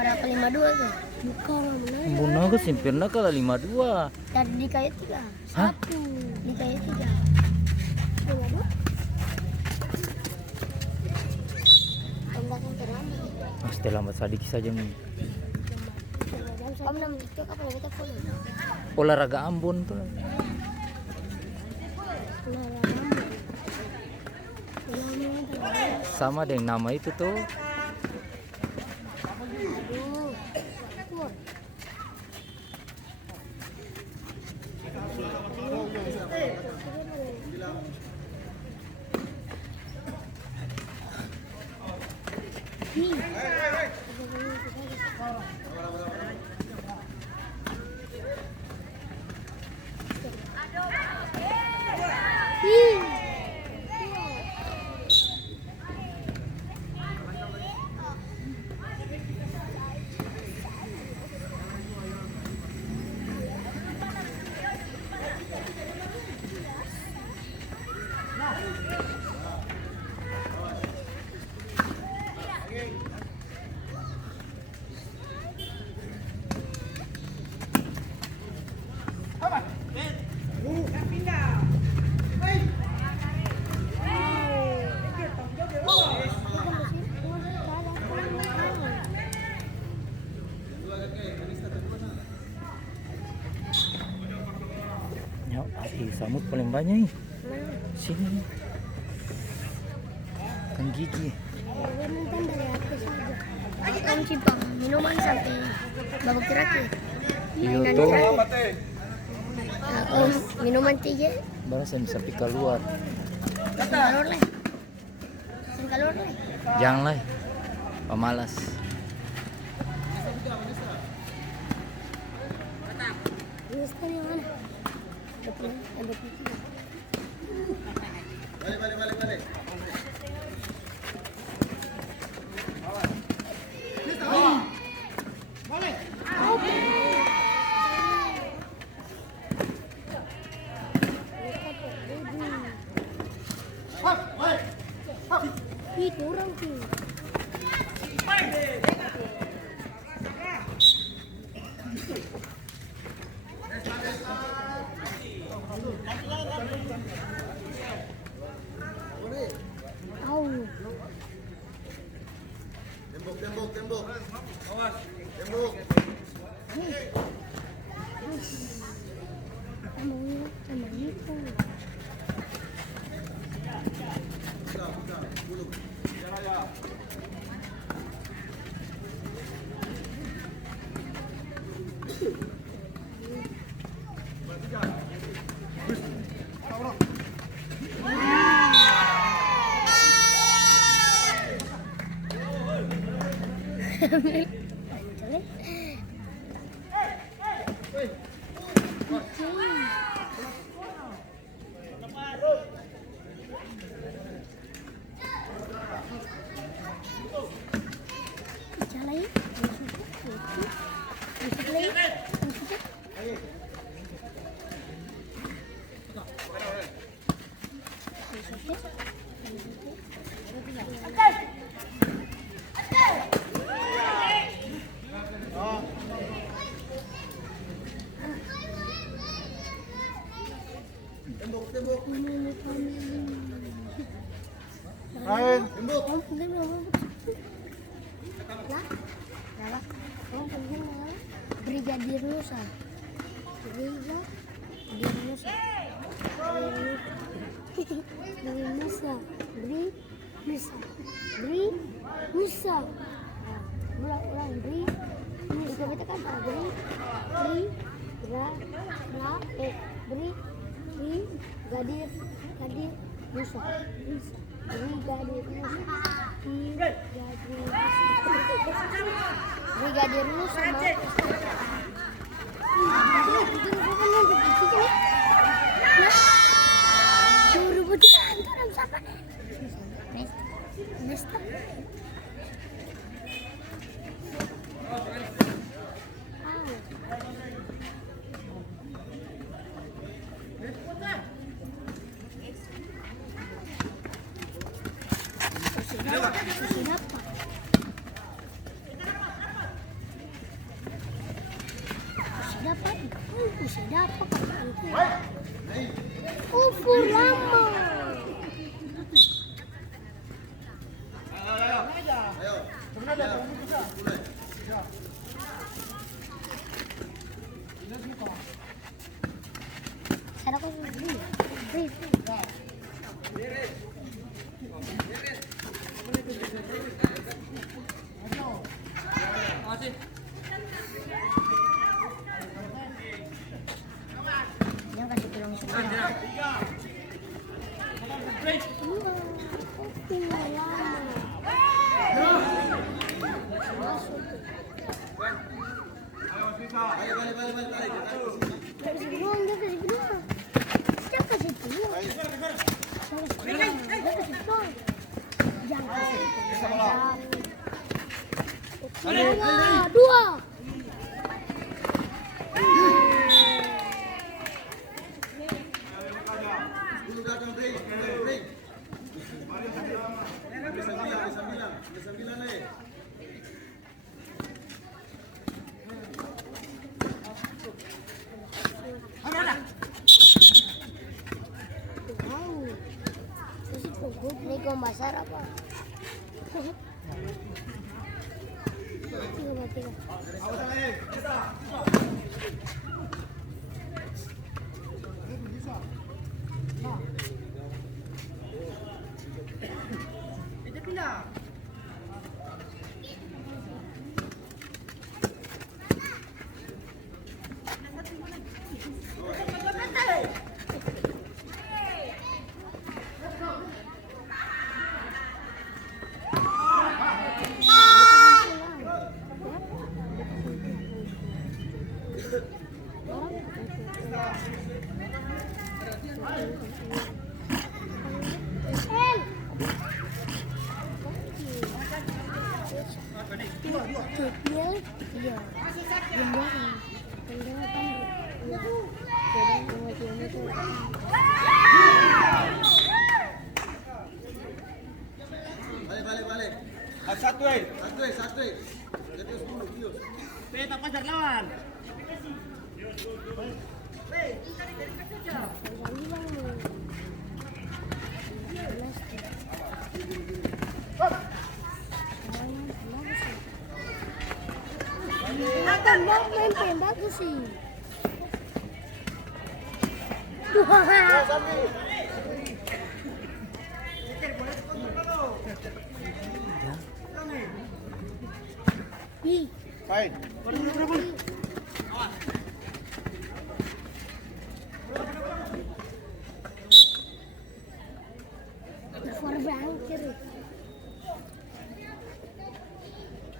para ke 52 tuh. Bukan mana? Buna ke simpirna kala 52. Tadi di kayu 3. Hah? Di kayu 3. 52. Tembakan terlambat. Ah, setelah lambat sedikit saja nih. Om nam itu apa namanya telepon? Olahraga Ambon tuh. Sama dengan nama itu tuh. Ya, samut paling banyak nih. Sini. Kan gigi. Nonton dari atas aja. Om simpang minuman sampai babak terakhir. Iya Mainan tuh. terakhir. Nah, om minuman 3. Baru saya bisa pergi keluar. Kalor lah. Kalor lah. Jangan lah. Pemalas. Ini sekali yang mana? Ada putih. Balik. Ih, kurang tuh. Au. Tembok. Awas. Tembok. Sama itu. Tembok. Brigadir Nusa. Brigadir Nusa. Bisa dapat kan? Ufu lama. Saya dapat free. Yang kasih pulang semua. Kopi lama. Kasih peluang, dia kasih peluang. Dia kasih peluang. Dia kasih peluang. Jangan kasih peluang. Dua. Wow. Ini pokok ini gombasar apa? Tiga. Balik. Satu. Jadi 10 kios. Peta pacar lawan. Main bagus sih. Fine.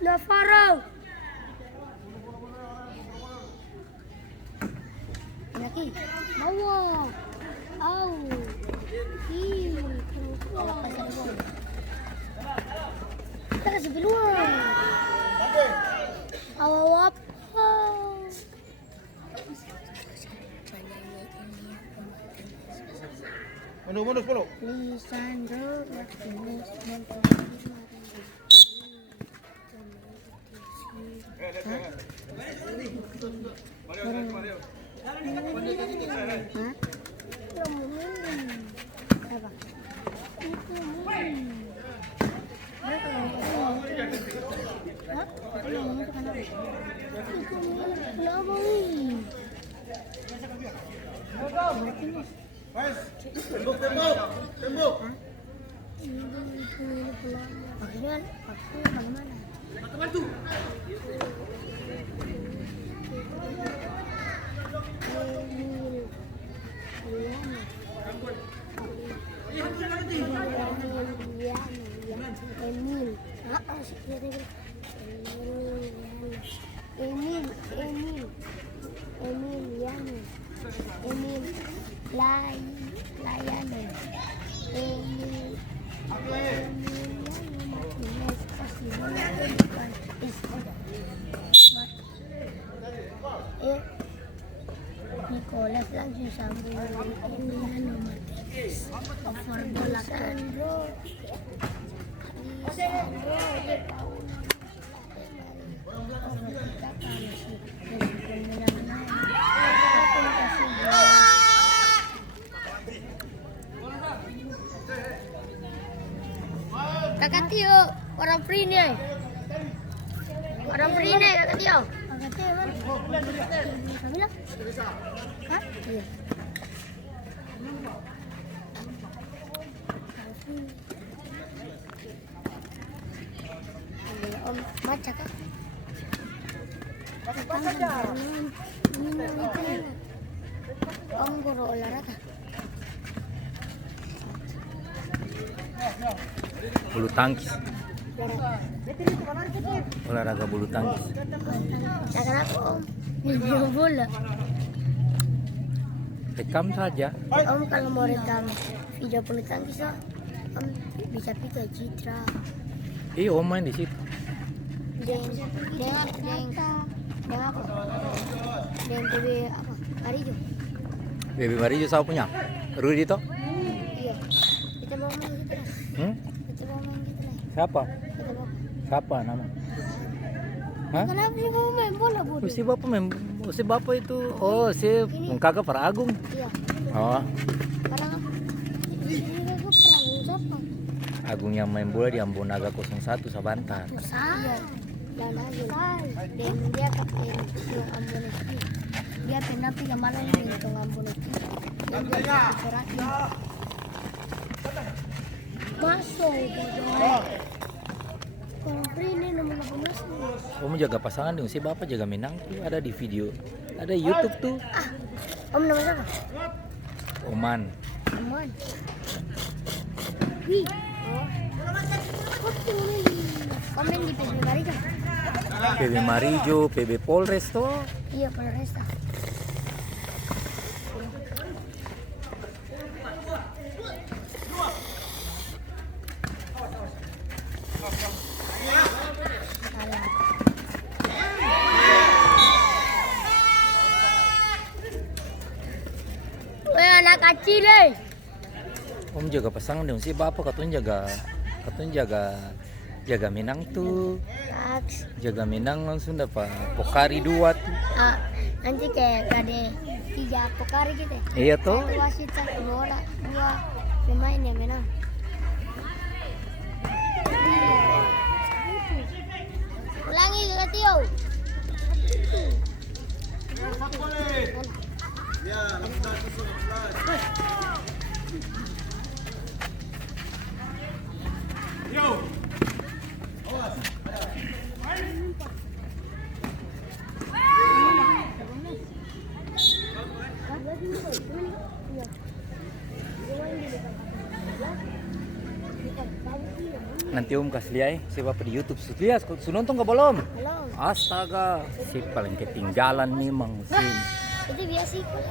Navarro. Lagi. Bawa. Au. Kita kasih peluang. Awap. Mundur 10. Lisandro Martinez Tembok. Akhirnya aku bagaimana? Bantu. Nicolas langsung sambung Emiliano Martinez over bola Sandro dia tahu kita kan masih menang-menang free nih. Orang free nih kata dia. Kata dia kan. Kamu bilang? Hah? Iya. Om baca kan? Om guru olahraga. Bulu tangkis. Olahraga bulu tangkis. Nah, kenapa Om? Video bola. Rekam saja. Om kalau mau rekam video bulu tangkis, Om bisa pilih Citra. Iya, Om main di situ. Dengan apa? Dengan PB apa? Marijo. Baby Marijo siapa punya? Rudi toh? Iya. Kita mau main gitu lah. Kita mau main gitu lah. Siapa? Kita mau. Siapa nama? Hah? Kenapa sih mau main bola bodoh? Si bapak itu. Oh, si kakak Para Agung. Iya. Oh, Orang ini aku perang siapa? Agung yang main bola di Ambon Naga 01 Sabantar. Iya. Dan Agil. Dan dia kapten yang Ambon FC. Dia pernah pilih mana yang itu Ambon FC. Dan dia berarti masuk bodoh. Kalau free ini nomor 18 nih. Om jaga pasangan dong, si bapak jaga Minang tuh ada di video. Ada YouTube tuh. Om nomor berapa? Oman. Aman. Wih. Komen di PB Marijo. PB Marijo, PB Polres tuh. Iya, Polresta. Weh, anak kecil eh. Om jaga pasangan dong, si bapak katanya jaga Minang tuh. Aks. Jaga Minang langsung dapat Pokari 2 tuh. Nanti kayak kade 3 pokari gitu. Iya tuh. Satu wasit, satu bola, 2 pemain yang menang. Ulangi ke Tio. Ya, lakukan susun. Nanti Om kasih lihat si bapak di YouTube. Lihat, sudah nonton nggak belum? Belum. Astaga, si paling ketinggalan memang si Itu biasa ikut.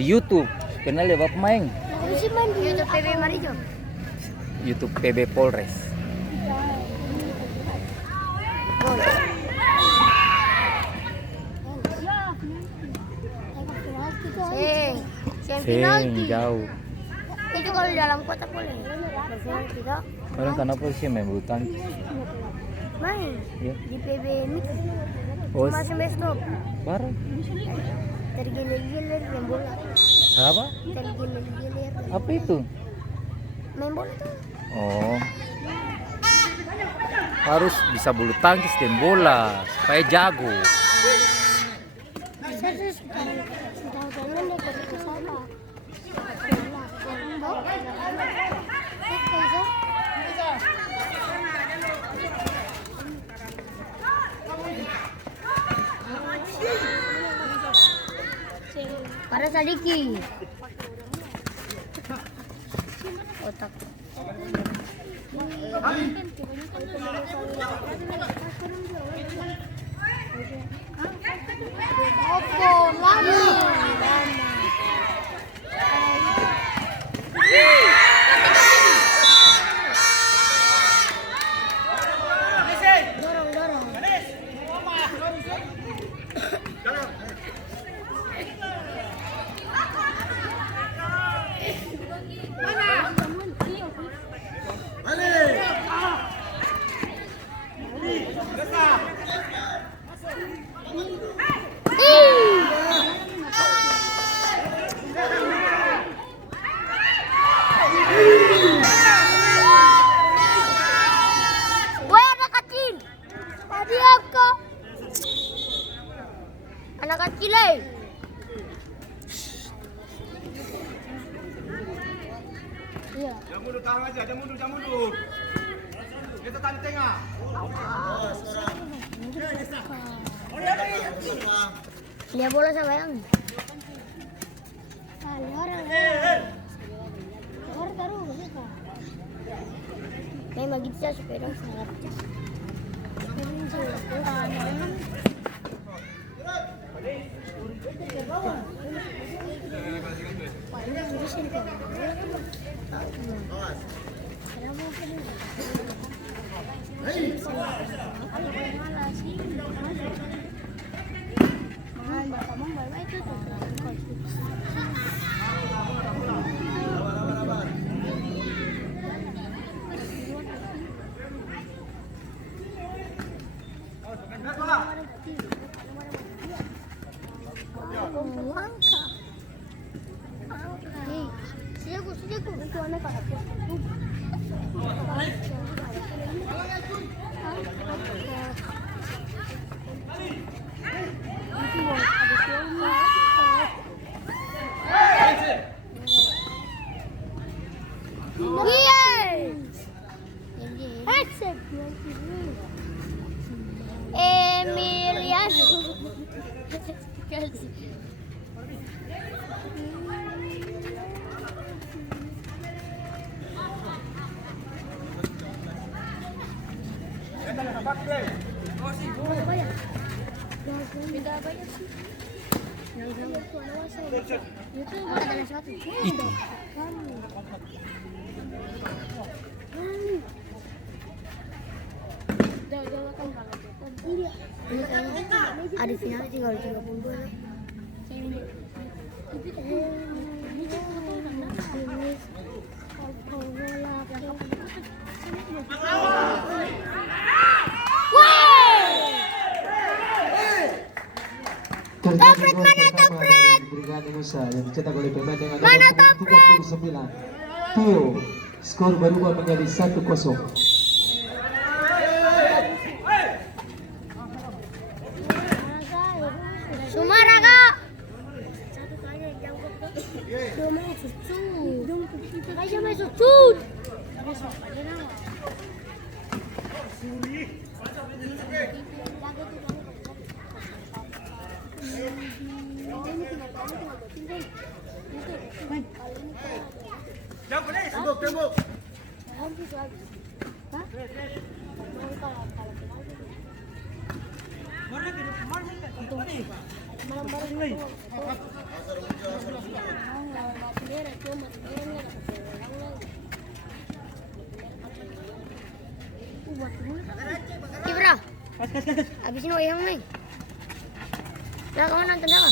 di YouTube. Kenal ya bapak main? Aku sih main di YouTube PB Marijo. YouTube PB Polres. Penalti. Jauh. Itu kalau di dalam kota boleh. Berpenalti tidak? Orang kenapa sih main bulu tangkis? Main Ya. di PB Miki. Oh, Cuma sampai stop. parah. Tergilir-gilir main bola. Apa? Tergilir-gilir. Apa itu? Main bola tuh. Oh. Harus bisa bulu tangkis dan bola supaya jago. Para sadiki. Otak. Opo, lama. Dorong, dorong. Ale! Anak kecil eh. Iya. Jangan mundur tahan aja, jangan mundur. Kita tahan di tengah. Dia bola sama yang. Kali orang. Orang taruh gitu. Memang gitu saja sepeda sangat. Sejak itu anak aku. Ada final tinggal 32 lah. Toprak mana Toprak? Brigade Nusa yang dicetak oleh pemain dengan nomor 39. Tio, skor berubah menjadi 1-0. Sumaraga. Ayo masuk cut. Tembok. Ibra. Habisin mo yung nih. Wala ka man ang tanda ka.